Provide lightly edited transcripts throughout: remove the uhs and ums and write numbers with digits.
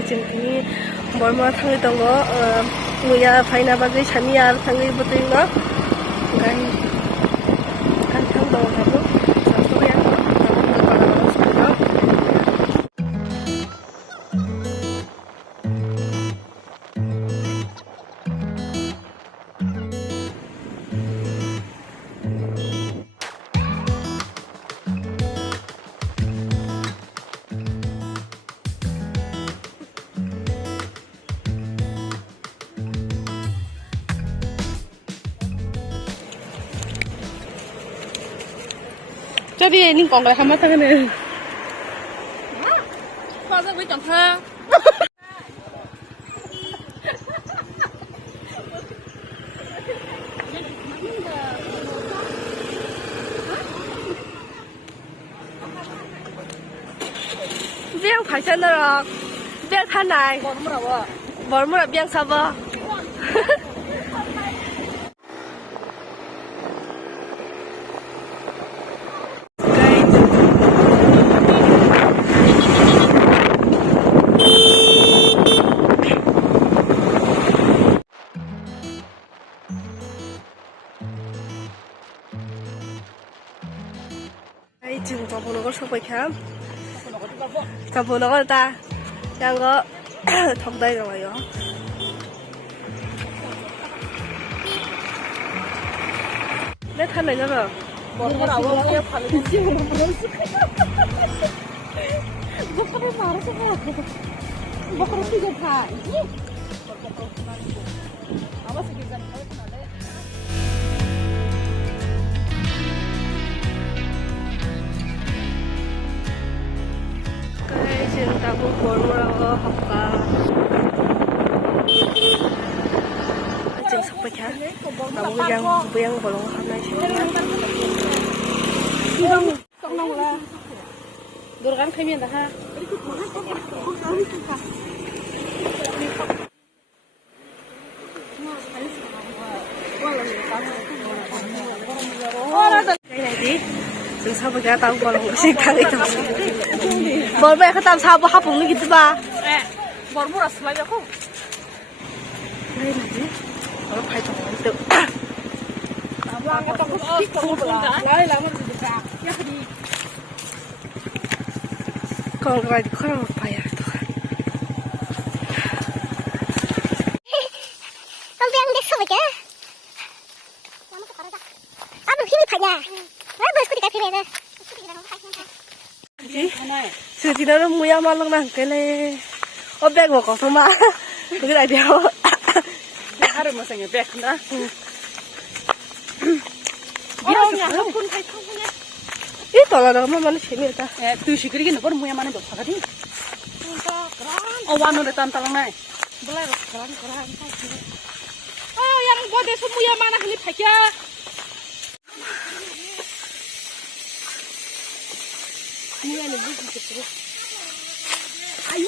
जोंनि बरमा थांनो दङ मैया फायना बागै सानि आरो थाङै बोथोर न गाय थां दङ दाबो सानस'बाय आं Jadi ini kong lại hama thang này. Khoa ra với chồng thơ. Biang phải chân rồi. Biang than này. Bỏ mua là biang sao vợ. 지금 저 보는 걸 서고 있게 저 보는 걸 다 그냥 거 덕다이 들어가요 내 탄다 이거는 뭐라고 그냥 바로 뒤집어 버렸어 뭐가를 말아서 뭐가를 뒤집어 봐 아마 쓰기잖아 지금 따고 뭐라고 할까? 지금 석배차 나무 그냥 벌렁 하나 이런 썩나물라 노르간 패면다 하. cái này đi đừng sao bây giờ tao còn xin khang ít thôi bố mẹ tao sao bố hấp bụng gitu ba bố mua rasa lagi aku đây là gì nó phải trồng lại tự làm cái tao có thích không là lấy làm cái gì cả nhá đi còn cái gì không phải à không biết anh biết sao vậy chứ 아무 힘이 파냐? 아, 뭐 스쿠티 카피래다. 스티너는 뭐야 말랑 난 그래. 어백 먹어 정말. 그게 아니야. 하루 뭐 생겨 백나? 미안해. 한푼 다 타고냐? 이 돌아가면 만나 재미있다. 에, 두시 그리게 너 버는 뭐야 만은 못 사가지? 와노래 딴따랑나. 몰라, 그런. 아, 양 뭐대서 뭐야 만나 흘리 파냐? 뭐야는 무슨 짓이고? 아유,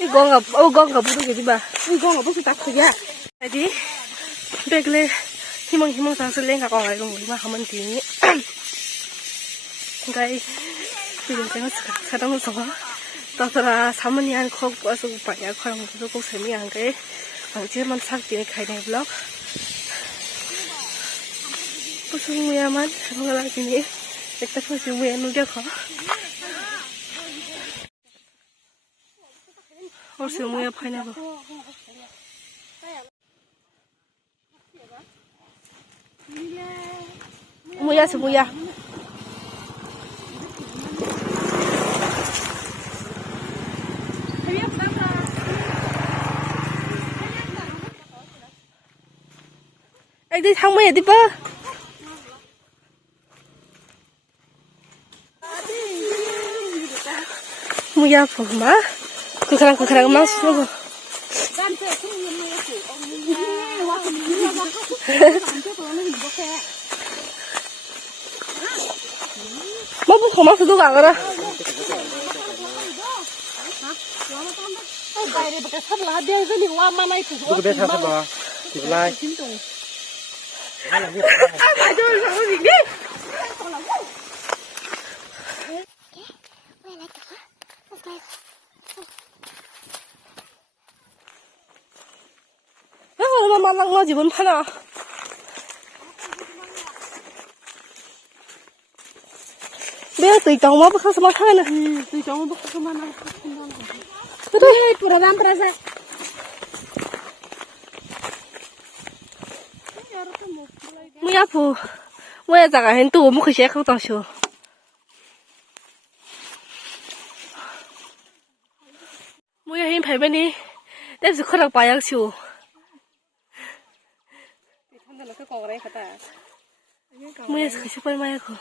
이건가 부르게 봐. 이거 무슨 딱지야? 어디? 백래 희망 상슬랭 가고 가고 우리만 하면 되니. 그러니까 지금 제가 사람을 봐. 따라 사모님 한 컵 와서 오빠야 그런 것도 꼭 재미한 게 방지만 삭제해 가야 돼 블록. 무슨 뭐야만 뭐라 하지니? 내가 무슨 뭐야 누가 가? 어서 뭐야 파이나고. 뭐야 저 뭐야? đi thang mày đi bơ mua phòng má cứ khang mang xuống 뭐 phòng má xuống cả rồi phải cho sao gì đi Let's go. 집은 말랑 너 집은 파나. 내가 또 이따 엄마 가서 막 하면은. 또 정도 그만 하고. 그래, 프로그램 프레세. 뭐야, 부. 뭐야, 자가 한 또, 뭐, 그 시에 가고 다셔. 뭐야, 힘 발매니. 냅스 커락 바약 쇼. 뭐야, 그 시벌 마야고.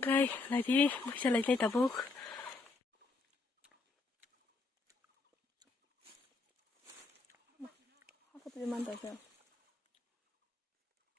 Gai, lại đi, bây giờ lại đây tập buộc.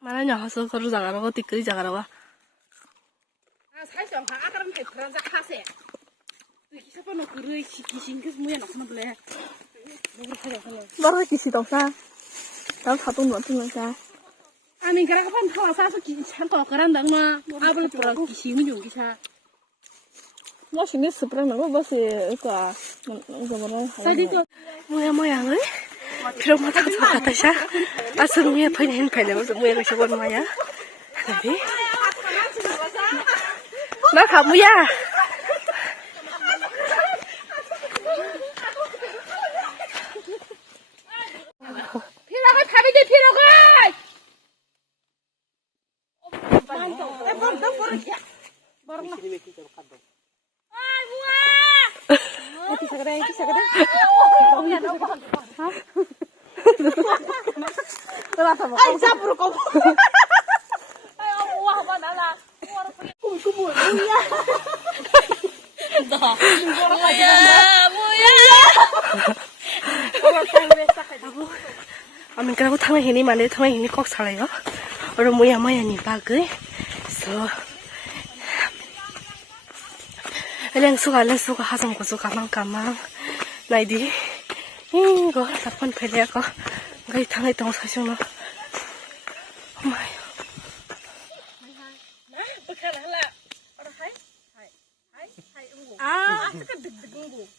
Mà nó nhỏ số có ràng nó có tịch cứ ràng đâu à? 살짝 아까는 그런 자 하세. 이게 서번호 그르이 기신 그 뭐야 나서는 그래. Bắt cái gì đâu sao? Tao thảo tung luôn tung sao? 아니 그래가 반 타와 사서 참고 그런다고 나. 아블 프로 기신은 좀 기사. Nó chỉ biết sụp ra nó có gì cả nó 뭐라 사디도 모양을 필요 못 하고 갔다 샤 아스미에 파인 팔려서 모양을 저건 뭐야 하나비 나 가무야 피라가 밥이지 피라가. 아이 잡으러 거. 아이 우와 봐 나라. mình cái thằng này hình như mà để thằng này hình như có sao đấy rồi mua mà nhìn ba cái so lên suga 하던 거서 가만 này đi 이거 답변 패려야 거 cái thằng này tao 사실 nó 엄마야 아, 아까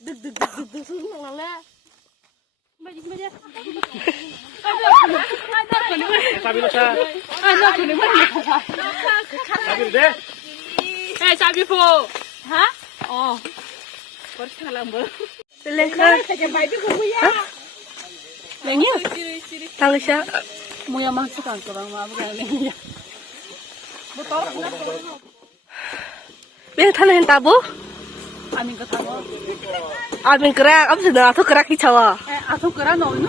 득득 소리 나래. 맞지. 사비포. 하? lên khơi lên nhá tăng sao 뭐야 망치가 안 거랑 마부가 아니야. biết thằng này ta bố 아닌 거 타고. à mình kira apa sudah atau kira kicau 아토 그라 너는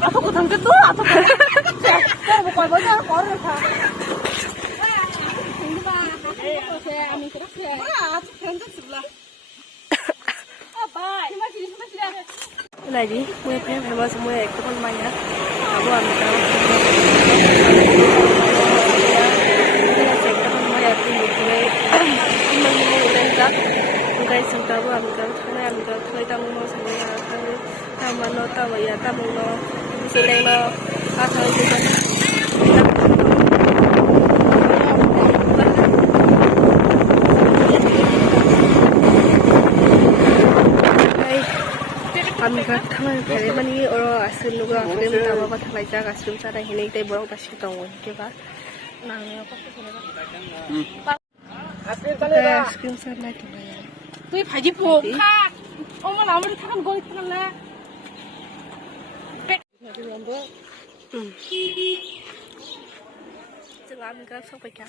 아토 그 당겨 또 아토 뭐 거기 뭐냐 거를 타. cái này đi mua phải mua xong mua cái con mai nhá kamu ambil kamu cái này sẽ con mai aku mulai mulai tak guys kamu ambil kamu thang tamu mau sama thang tamu no tamu ya tamu no seleng no thang itu kan kami kan tangan kali mani orang asal nuga film tahu apa tangan jaga asal cara ini kita borong kasih tahu kita nangnya apa sih asal sana itu ya tuh 바지 보. 엄마 아무리 타간 거기 타갈래. jangan kan sampai kan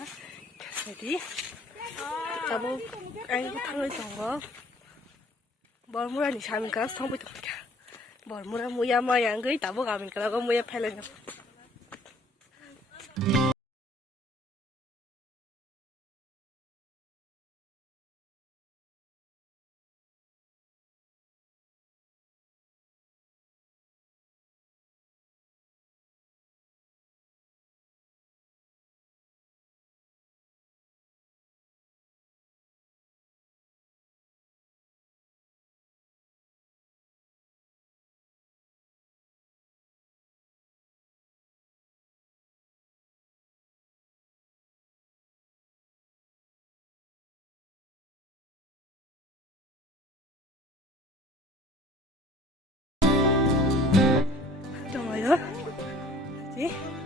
jadi kamu anh thằng rồi bor mura ni samin kan sampai tuh kan bor mura muya maya ngai tabu kamin kalau muya pheleng 나지?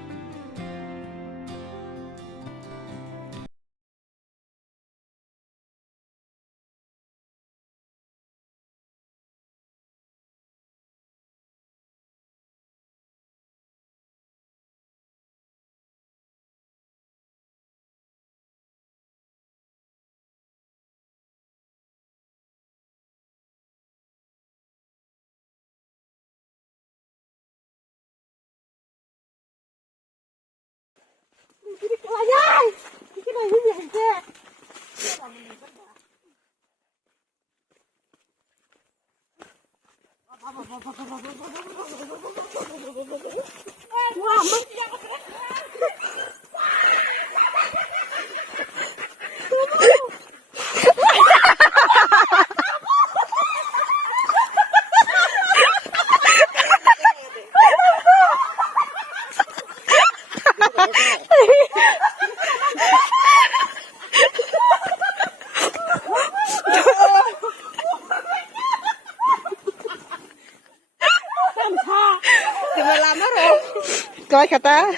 Kalai kata,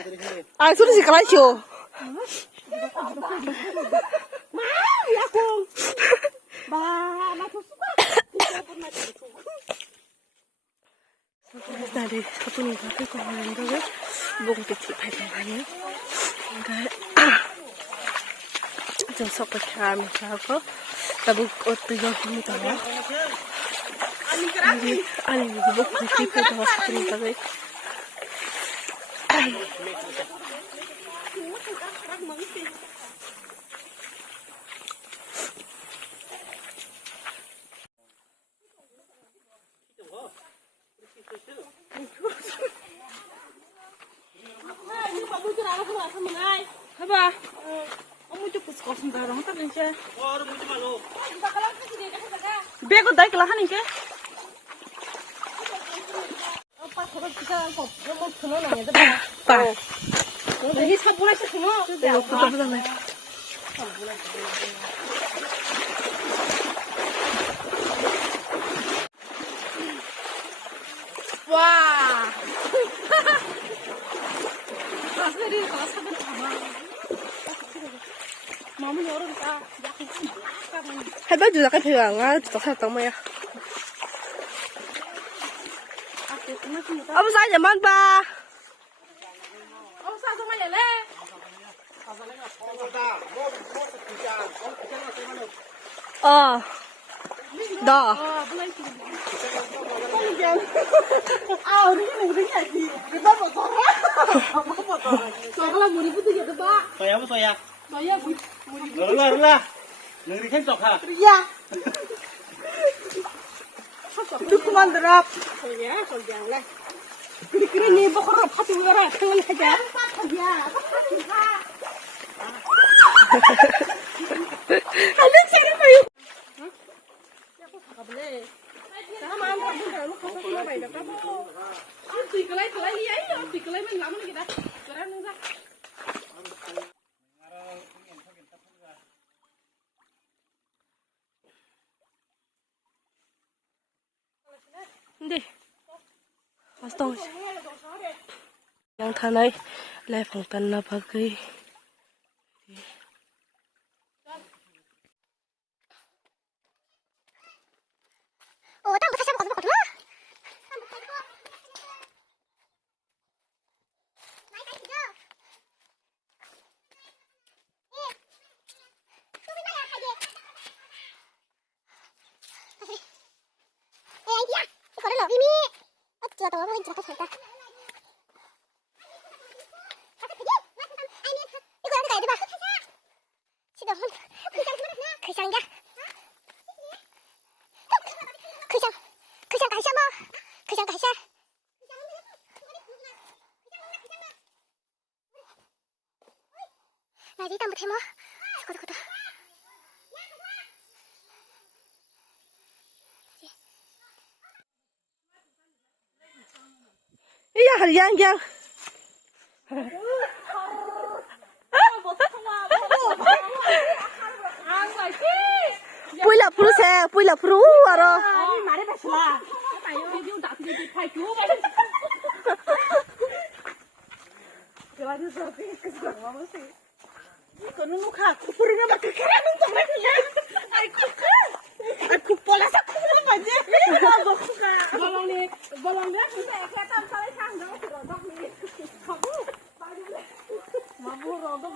sudah sih kalai show. Dari satu nih tapi kemarin tuh bung kecil pajangannya, enggak josok pakai apa, tapi waktu yang ini tahu, ani bung kecil pada satu nih tapi. Haba, kamu cukup sekolah sebentar, tak bisa. Bego dah kelah ni ke? Pak, ini sabun aja semua. betul nih. Wah. Rasanya dia kalau sabun sama. Mama orang tak yakin. Hebat juga kan pegangan, tetap satu ya. Ông sao vậy man ba? Ông sao không mày lên? Đó. Soalnya mau ribut aja tuh pak. Soya apa soya? Soalnya mau ribut. Lah. Ngeri kan sok ha. Iya. Itu kumandrop. Soalnya lah. Kira-kira nih pokoknya pasti orang tangan aja. Ya. Ada cari bayu. Boleh. Sama ambil dulu kau mau bayi dah kamu. Tikelai liai ya, tikelai main lama kita. Keren enggak? Đi. Tôi. Yang tanai lai phang tan na bagai. Oh, tak bisa siapa kau tu? Lagi tambah tema, sekolah-sekolah. Iya, yang. Pui là pru rồi. Mari besla. Kayu dia tak jadi pai Keladi sorti kesukaan mama sih. Kono nuka kupurnya mak kekeren untuk mereka. Aku pola aku aja. Aku suka. Bolongnya kita ketam salah sanggup rodok nih. Kamu. Mabu rodok.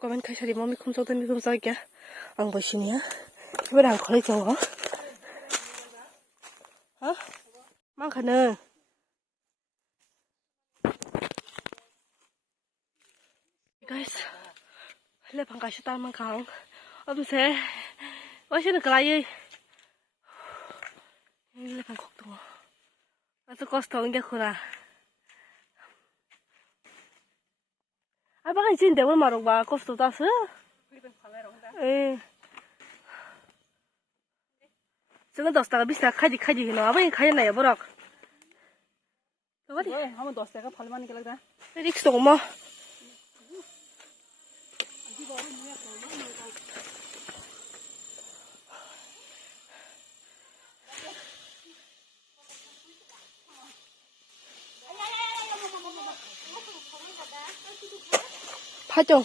Kamen kaşari mami kumsalda mi kumsalga ang başını ya. Kibar ang kolay jawa. Ha? Mang kana. Guys, le pang kaşı tan mang kang. Abim se. Başını kalay. Le pang kok tuh. Asu kostong dia kura. Apa kan jin dewa marok ba kosto tas? Jangan dos taka bisa kaji hino. Apa yang kaji naya borak? Tadi. Kamu dos taka palman kelak dah. Tadi kisah ma. 파종.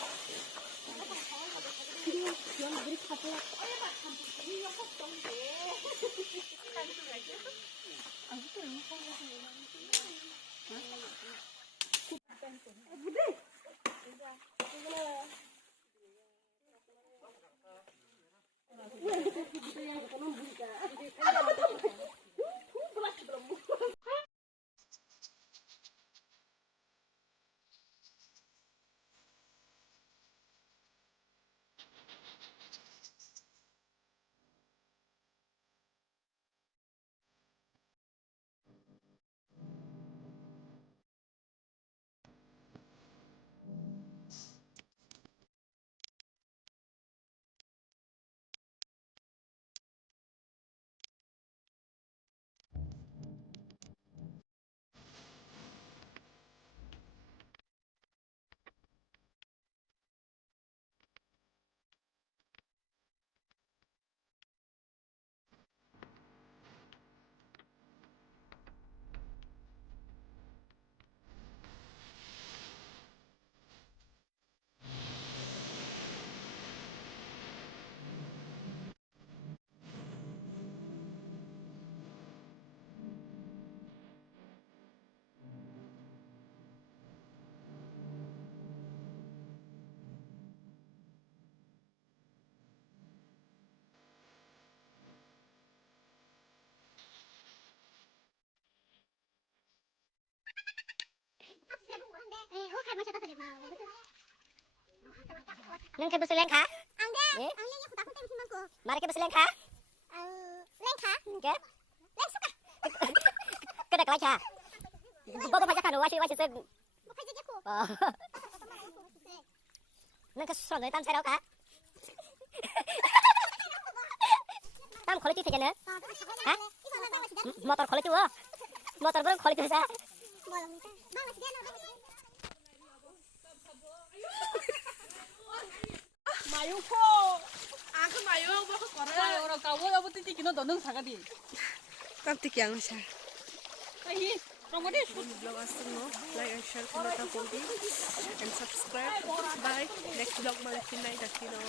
Nâng cái bơ lên khá. Ăn đi. Ăn đi aku takut tem simangku. Mari ke bơ lên khá. Lên khá. Ke. Lên suka. Ke dak lacha. Bodo pajak kan wasi se. Pajak aku. Nâng cái sổ này tam sai đâu cả. Tam kholi tu nữa. Hả? Motor kholi tu. Motor belum kholi tu sa. Mayu po. Aku mayu apa kau korang? Orang kau apa titi kino donong sagadi. Kantik yang sa. Ahi, kamu deh. Vlog asal no. Like and share comment and subscribe. Bye. Next vlog malah kinai dah kino.